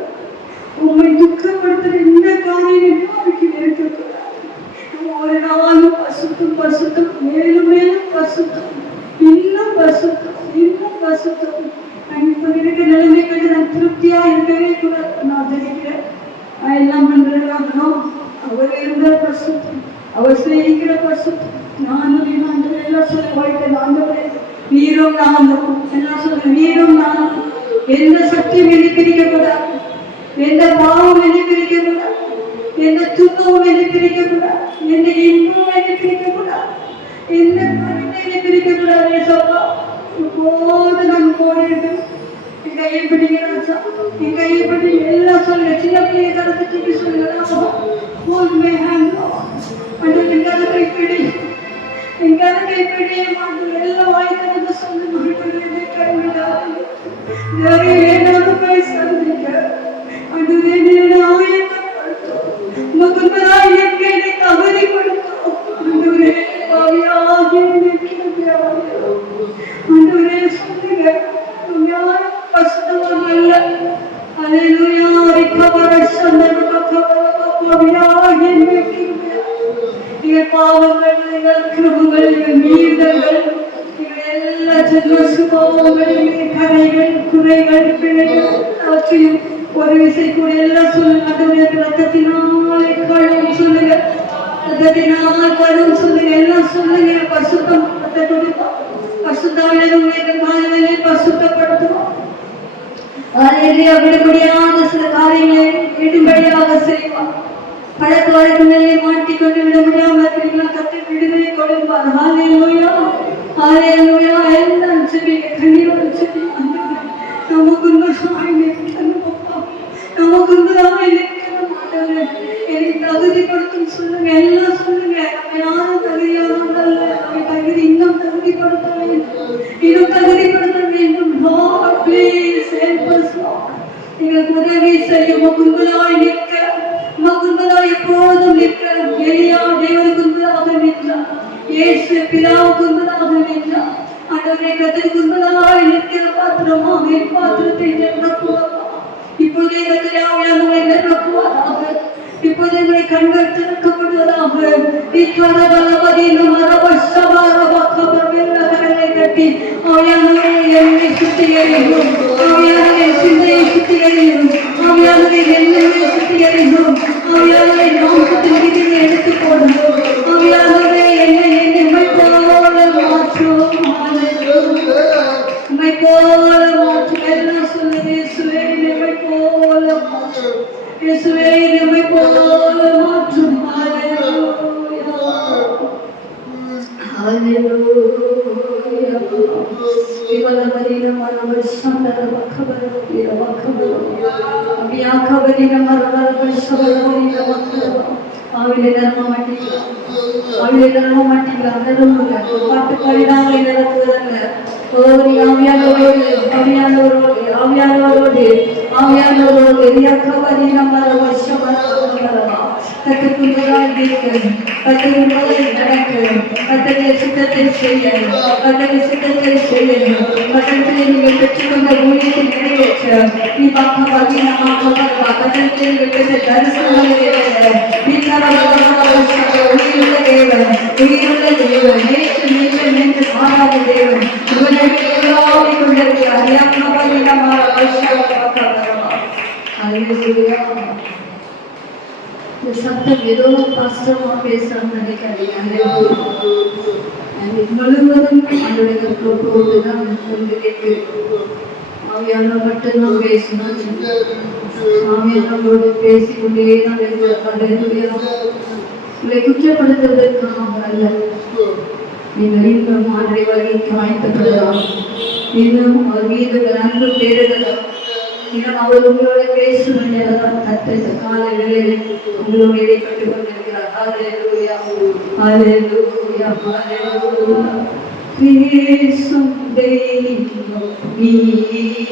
உண்மை துக்கப்படுத்துற இந்த காரியம் வாழ்க்கையில் இருக்கக்கூடாது. ஒரு நாளும் பசுத்தம் பசுத்தம், மேலும் மேலும் பசுத்தம், இன்னும் பசுத்தம், இன்னும் பசுத்தம். நான் இப்ப இருக்க நிலைமைக்கு நான் திருப்தியா இருக்கவே கூடாது. நான் நினைக்கிறேன் நான் எல்லாம் பண்றேன், அவர் இருந்த பசுத்தம், அவர் செய்கிற பசுத்தம். நானும் எல்லாம் சொல்ல வாழ்க்கை ஆண்டவரே வீரம் நானும் எல்லாம் சொல்ல வீரம் நானும். எந்த சக்தியும் எதிர்ப்பிக்க கூடாது, எந்த பாவம் எதிர்ப்பிக்க கூடாது, எந்த துன்பமும் எதிர்ப்பிக்க கூடாது, எந்த இன்பமும் எதிர்ப்பிக்க கூடாது, எந்த கருத்தை எதிர்ப்பிக்க கூடாது. சொல்ல இப்போது நான் போனேன் என் கையை பிடிக்கிறேன், என் கையை பிடி எல்லாம் சொல்லுங்க. சின்ன பிள்ளைய கருத்தை தூக்கி சொல்லுங்க. என் கருத்தை பிடி, என் கருத்தை பிடிய மாட்டோம். எல்லாம் வாய்த்தது சொல்லுங்க. கைவிடாது ஏனாலும் போய் சந்திக்க அது ஆயத்தப்படுத்தும், மகனாய் என்னை தகுதிப்படுத்தும். ஆண்டவரே பாவியாகி ஆண்டவரே சொல்லுங்க. பசுத்தவன் அல்ல. அல்லேலூயா. எங்கள் பாவங்கள், எங்கள் கிருபைகள், எங்கள் மீறுதல்கள், எல்லா ஜென்ம சுபாவங்கள், கரைகள், குறைகள், பிழைகள் அவற்றையும் ஒரு விசை கூட எல்லாம் சொல்லுங்க. அந்த ரத்தத்தினாலே கழுவும் சொல்லுங்க, ரத்தத்தினால் கழுவும் சொல்லுங்க, எல்லாம் சொல்லுங்க. பசுத்தம் பசுத்தாவிலும் காலங்களிலே பசுத்தப்படுத்துவோம். அதிலே விடப்படியான சில காரியங்களை விடுபடியாக செய்வார். பழக்க வழக்கங்களிலே மாட்டிக்கொண்டு விட முடியாமல் கத்தை விடுதலை கொடுப்பார். ஹல்லேலூயா ஹல்லேலூயா. எல்லாம் செபிங்க, கண்ணீரோடு செபிங்க. நமக்கு நமக்கு என்னை தகுதிப்படுத்தும் சொல்லுங்க, எல்லாம் சொல்லுங்க. நம்ம யாரும் தகுதியானவர்கள், நம்மை தகுதி இன்னும் தகுதிப்படுத்த வேண்டும், இன்னும் தகுதிப்படுத்த வேண்டும். Lord, please help us, Lord. எங்களுக்கு உதவி செய்ய முகுந்தலாய் நிற்க, முகுந்தலாய் எப்போதும் நிற்க. எலியா தேவனுக்கு முன்பதாக நின்றார், இயேசு பிதாவுக்கு முன்பதாக நின்றார். ஆண்டவரே கர்த்தருக்கு முன்பதாக நிற்கிற பாத்திரமாக என் பாத்திரத்தை நிரப்புவார். இப்போது எனக்கு ஆவியானவரை நிரப்புவாராக. இப்போது எங்களை கண்கள் திறக்கப்படுவதாக. கட்டி ஆவியானவரை என்னை சுத்திகரிக்கும், ஆவியானவரை சிந்தையை சுத்திகரிக்கும், ஆவியானவரை என்னை சுத்திகரிக்கும், ஆவியானவரை மாம்சத்தின் விதியை எடுத்து போடுவோம். ஆவியானவரை என்னை என்னை போல மாற்றும், உம்மை போல மாற்றும். எல்லாம் சொல்லுது இயேசுவே, என்னை போல மாற்றும், இயேசுவே என்னை போல மாற்றும். ஹல்லேலூயா ஹல்லேலூயா. இவளவரின மனவர் சந்தர வக்கபரவரின வக்கபரவ அபியா கபரின மரவர் சபரவரின வக்கபரவ. ஆவிலே நர்ம மாட்டிங்க, ஆவிலே நர்ம மாட்டிங்க. நர்மங்க பாட்டு பாடினாங்க நிரப்புவதங்க. ஓரி ஆவியானவரோடு ஆவியானவரோடு ஆவியானவரோடு ஆவியானவரோடு எரியாக்கபரின மரவர் சபரவரின கத்துக்குள்ளாய் இருக்க, கத்துக்குள்ளாய் நடக்க, கத்தனை சித்தத்தை செய்ய, கத்தனை சித்தத்தை செய்ய, கத்தனை நீங்கள் பெற்றுக்கொண்ட ஊழியத்தை நிறைவேற்ற, நீ பக்கவாகி நமக்காக கத்தனை நீங்கள் பெற்ற தரிசனங்களை உயிருள்ள தேவன், உயிருள்ள தேவன், நேற்று நீங்கள் நின்று மாறாத தேவன், உங்களை கொண்டிருக்கிற அறியாமல் இடமாக இந்த சத்தம் ஏதோ கஷ்டமா பேசுறாங்க நினைக்காதீங்க. முழுவதும் அவருடைய போட்டுதான் வந்து கேட்கு. ஆவியான மட்டும்தான் பேசணும், ஆவியானோடு பேசிக்கொண்டே தான் உங்களை குற்றப்படுத்துவதற்காக அல்ல. நீங்கள் இன்னும் ஆண்டை வழிக்கு வாய்க்கப்படலாம், இன்னும் அவர் மீது அன்பு பெறுதலாம், இன்னும் அவர் உங்களோட பேசும் கத்த கால வேளையில் உங்களோட இடைப்பட்டுக் கொண்டிருக்கிறார். ஹalleluya ஹalleluya ஹalleluya. பேசும் தெய்வம் நீர்,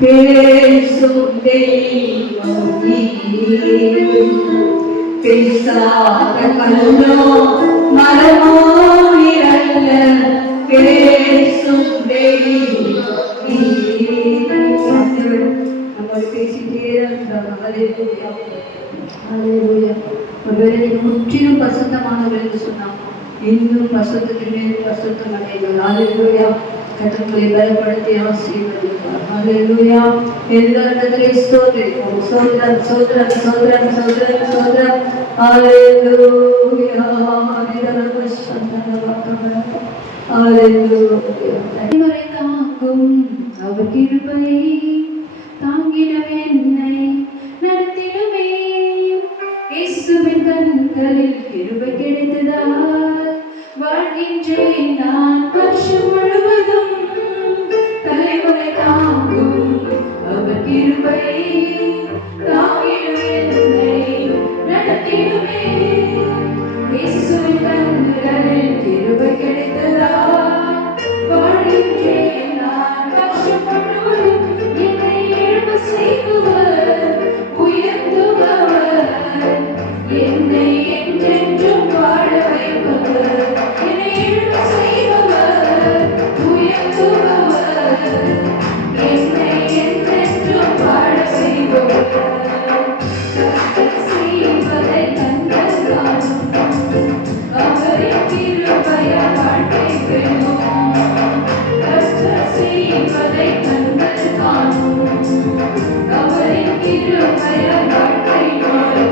பேசும் தெய்வம் நீர், பேசாத கல்லோ மரமோ இரல்ல, பேசும் தெய்வம் நீர். நம்ம பேசிட்டே இருக்கிறாங்க. ஹalleluya ஹalleluya. ஒருவேளை நீங்க முற்றிலும் பரிசுத்தமானவர் என்று சொன்னாங்க, இன்னும் பரிசுத்தத்தின் மேல் பரிசுத்தம் அடைங்கள். ஹalleluya. கர்த்தரை பலப்படுத்தி ஆசீர்வதிப்பார். ஹalleluya. எல்லா இடத்திலே ஸ்தோத்திரம் ஸ்தோத்திரம் ஸ்தோத்திரம் ஸ்தோத்திரம் ஸ்தோத்திரம் ஸ்தோத்திரம். ஹalleluya. ஹalleluya. அடிவரை தாங்கும் அவர் கிருபை தாங்கிடவே என்னை நடத்திடுமே. இயேசுவின் கண்களில் கிருபை கிடைத்ததால் வாழ்கின்றேன் நான் வருஷம் முழுவதும். தலைமுறை தாங்கும் அவர் கிருபை தாங்கிடவே என்னை நடத்திடுமே. இயேசுவின் கண்களில் கிருபை கிடைத்ததால் வாழ்கின்றேன் நான் வருஷம் முழுவதும். என்னை எழும்ப செய்பவர் உயர்த்துபவர், என்னை என்றென்றும் வாழ வைப்பவர். என்னை எழும்ப செய்பவர் உயர்த்துபவர், என்னை என்றென்றும் வாழ செய்பவர். கர்த்தர் செய்வதை கண்கள் காணும், அவரின் கிருபையால் வாழ்க்கை பெறும். கர்த்தர் செய்வதை கண்கள் காணும், அவரின் கிருபையால் வாழ்க்கை மாறும்.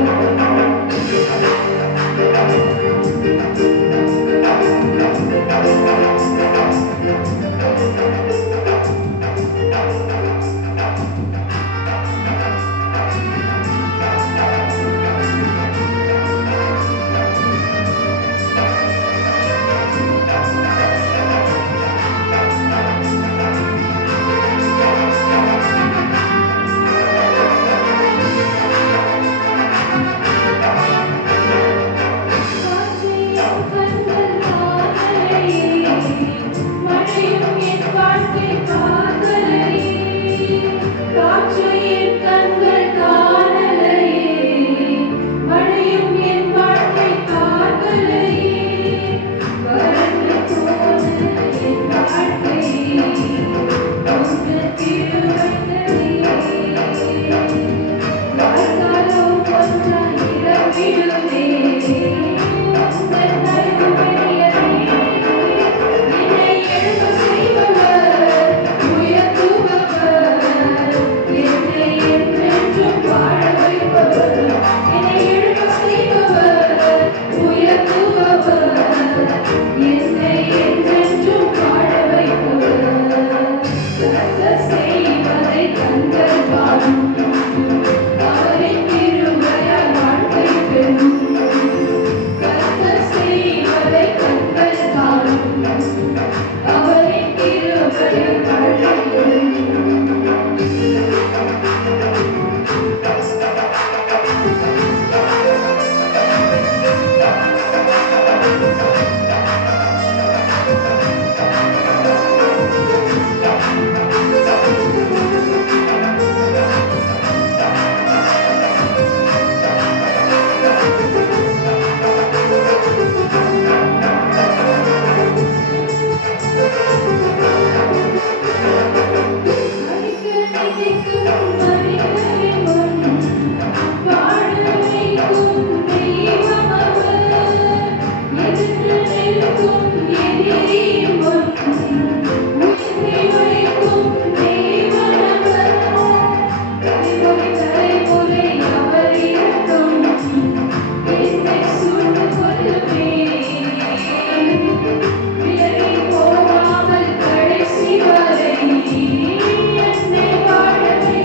வாழவே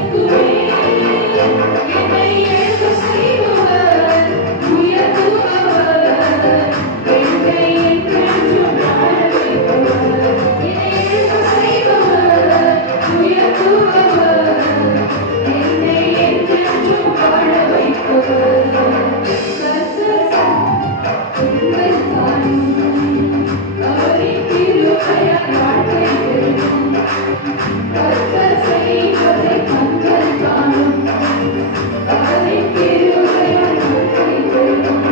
என்னை என்றென்றும் வாழ வைப்பவர் உங்கள் தாயும் அவரின் கிருபையால் வாழ்க்கை பெறும் கர்த்தர் செய்வதை கண்கள் காணும் அவரின் கிருபையால் வாழ்க்கை பெறும்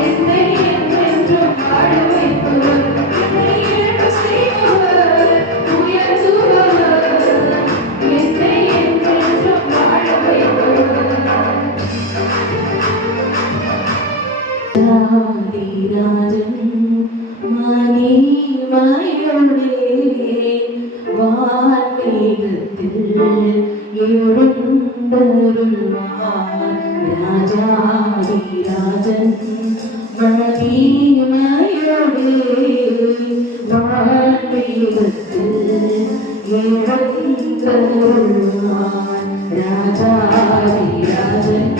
என்னை என்றென்றும் வாழ வைப்பவர் என்னை எழும்ப செய்பவர் உயர்த்துபவர் என்னை என்றென்றும் வாழ வைப்பவர் ராஜன் மகிமையோடே வான்மேகத்தில் எழுந்தருள்வார் ராஜாதிராஜன் மகிமையோடே வான்மேகத்தில் எழுந்தருள்வார் ராஜாதிராஜன்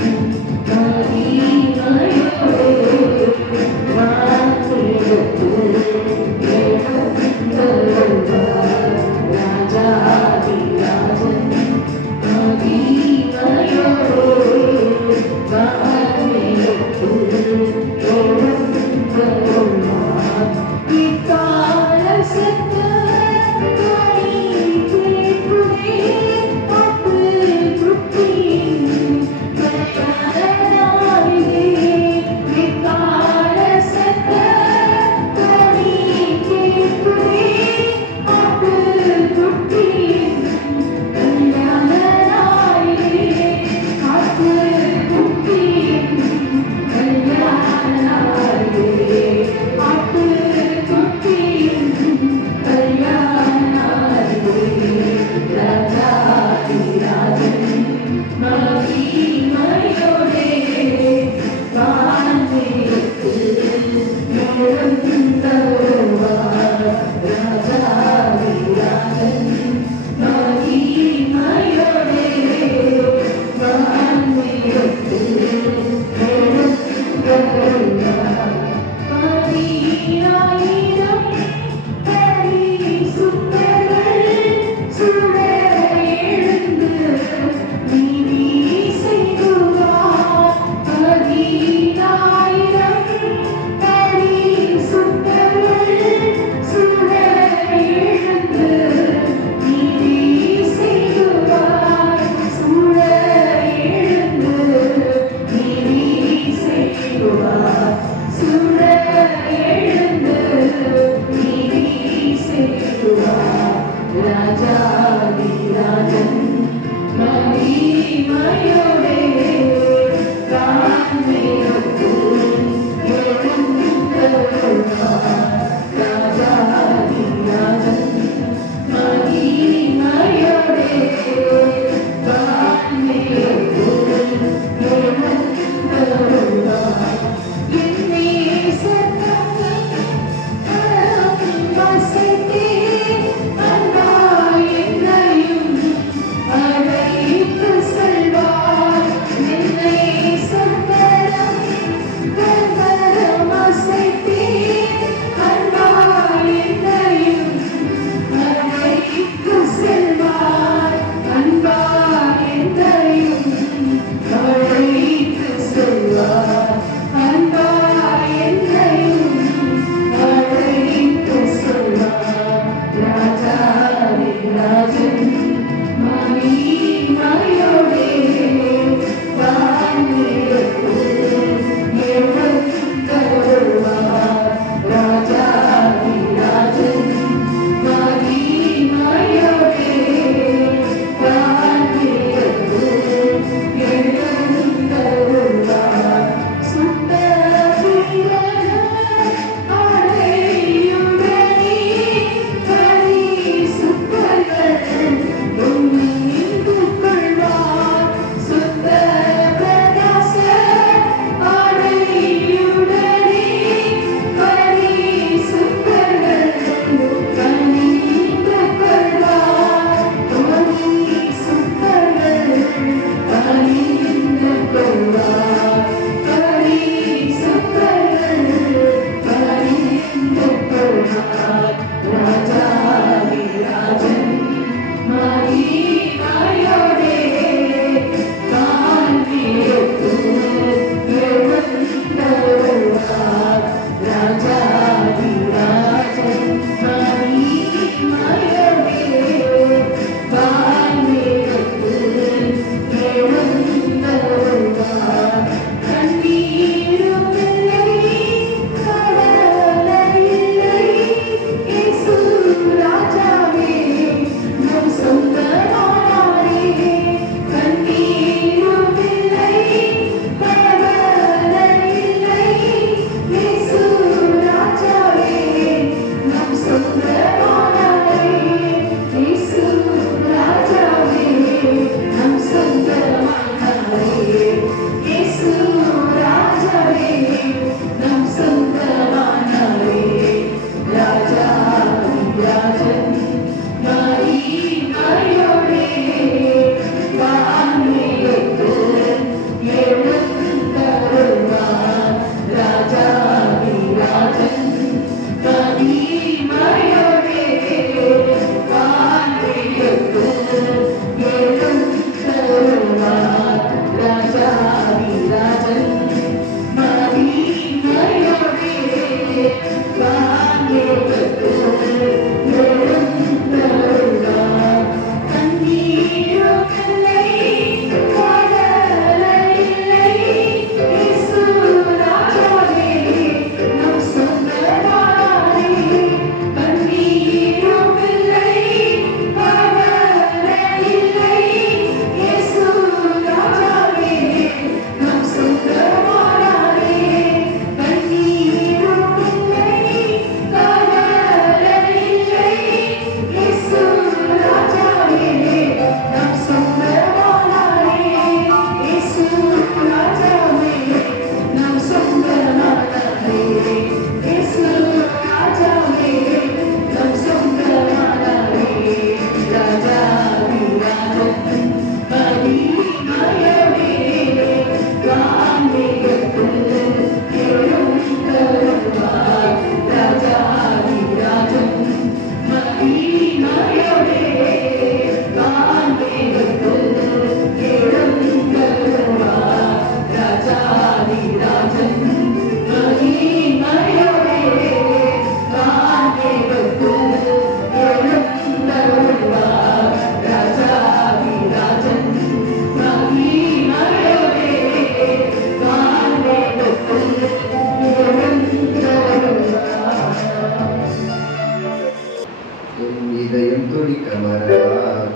இதயம் துடிக்க மறந்தால்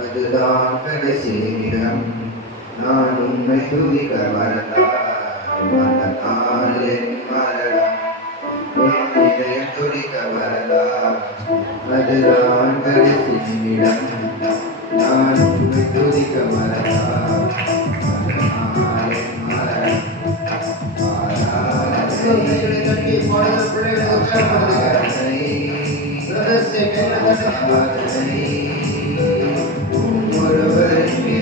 அதுதான் கடைசி நிமிடம். நான் உண்மை துதிக்க மறந்தால் அந்த நாள் என் மரணம். என் இதயம் துடிக்க மறந்தால் அதுதான் கடைசி நிமிடம். நான் உண்மை துதிக்க மறந்தால் அந்த நாள் என் மரணம். கைகளை தட்டி பாடுகிற பிள்ளைகளை உற்சாகப்படுத்துங்க. பிரதர்ஸை கைகளை தட்டி ஒருவருக்கே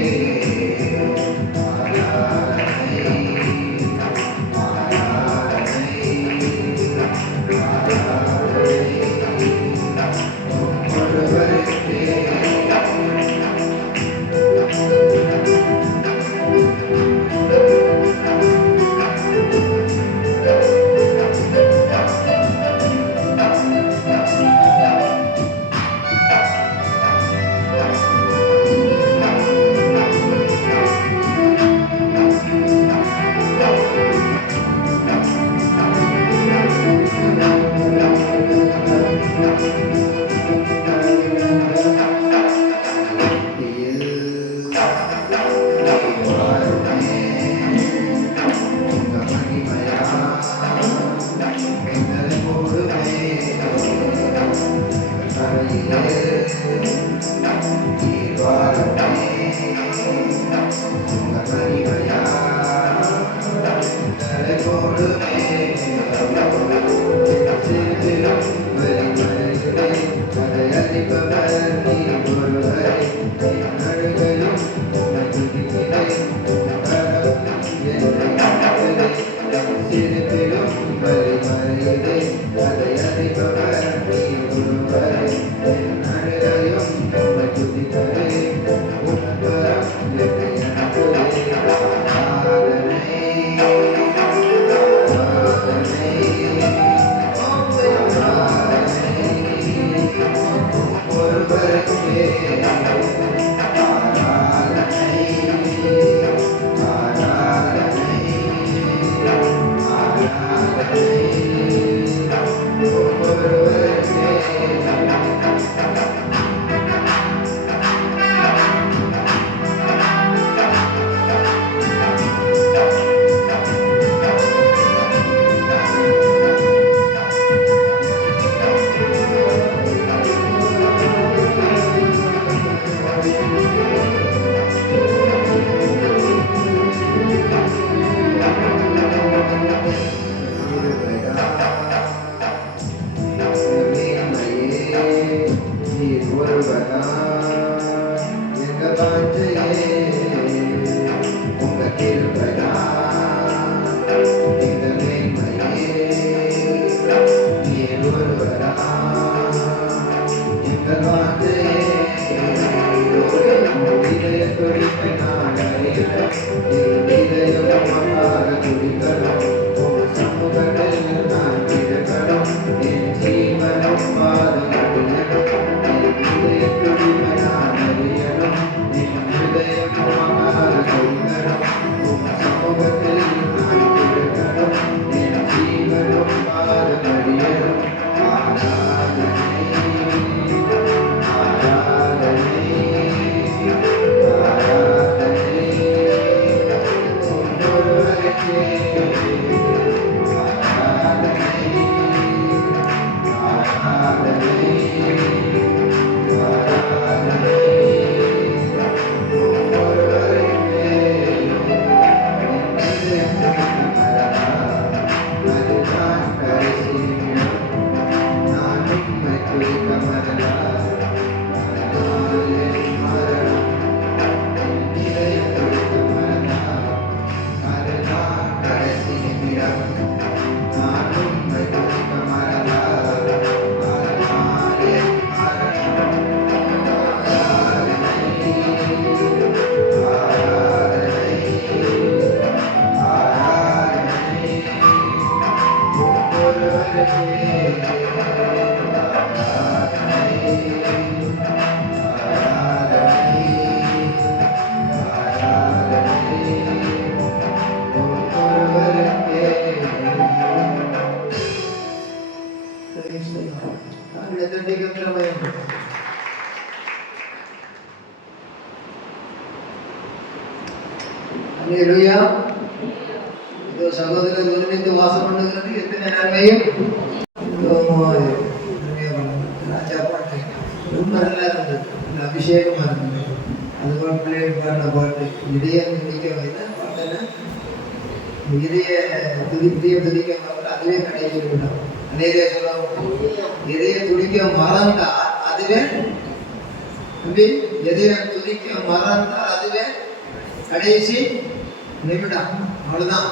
Praise the Lord. Hallelujah. அல்லேலூயா. இதோ சகோதரர் ஒருமித்து வாசம் பண்ணுகிறது எத்தனை நன்மையும். ராஜா பாட்டு ரொம்ப நல்லா இருந்தது, அபிஷேகமா இருந்தது. அதுபோல் பிள்ளைகள் பாடின பாட்டு இதயம் துதிக்க வைத்த பாட்டுன்னா இதயம் துதிக்க அதுவே கடைசி விடும். அநேகே சொல்லுவாங்க இதயம் துடிக்க மறந்தா அதுவே இதயம் துதிக்க மறந்தால் அதுவே கடைசி நிமிடம். அவ்வளவுதான்.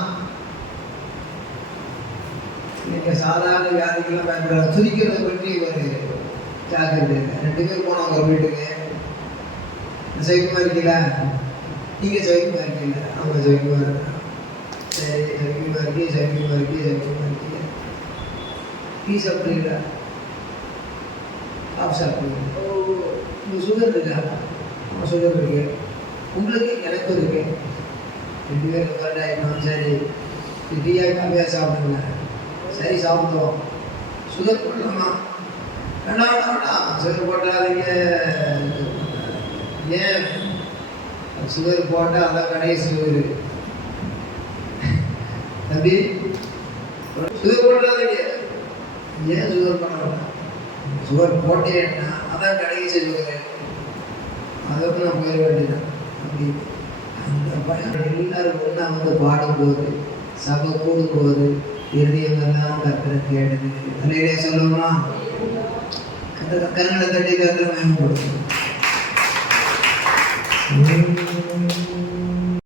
நீங்க சாதாரண வியாதிக்கெல்லாம் பயன்படுற துதிக்கிறத பற்றி ஒரு ஜாக்கிரதை. 2 பேர் போனவங்க ஒரு வீட்டுக்கு, சைக்கிமா இருக்கீங்களா, நீங்க சைக்கிமா இருக்கீங்க, அவங்க சைக்கிமா இருக்கா, சரி சைக்கிமா இருக்கீங்க, டீ சாப்பிட்றீங்களா, காஃபி சாப்பிட்றீங்க, உங்களுக்கு சுகர் இருக்கா, சுகர் இருக்கு, உங்களுக்கு எனக்கும் இருக்கு, 2 பேரும் கரெக்ட் ஆகிடும். சரி டீயாக காஃபியாக சாப்பிடுங்க, சரி சாப்பிடுவோம். சுகர் போடலாமா, வேண்டாம் சுகர் போட்டாதீங்க. ஏன் சுகர் போட்டால் அதான் கடைசி சுகர் தம்பி, சுகர் போட்டாதீங்க. ஏன் சுகர் பண்ண வேண்டாம், சுகர் போட்டேன்னா அதான் கடைசி சுகர், அதற்கு நான் போயிட வேண்டியதான். அப்படி அந்த பயம் எல்லாரும் ஒன்றா வந்து பாடும்போது, சபை கூடும்போது இருதயங்கள்லாம் கர்த்தரை கேடுது. அல்லேலூயா சொல்லுவோமா? கரங்களை தட்டி கர்த்தரை மகிமைப்படுத்தும்.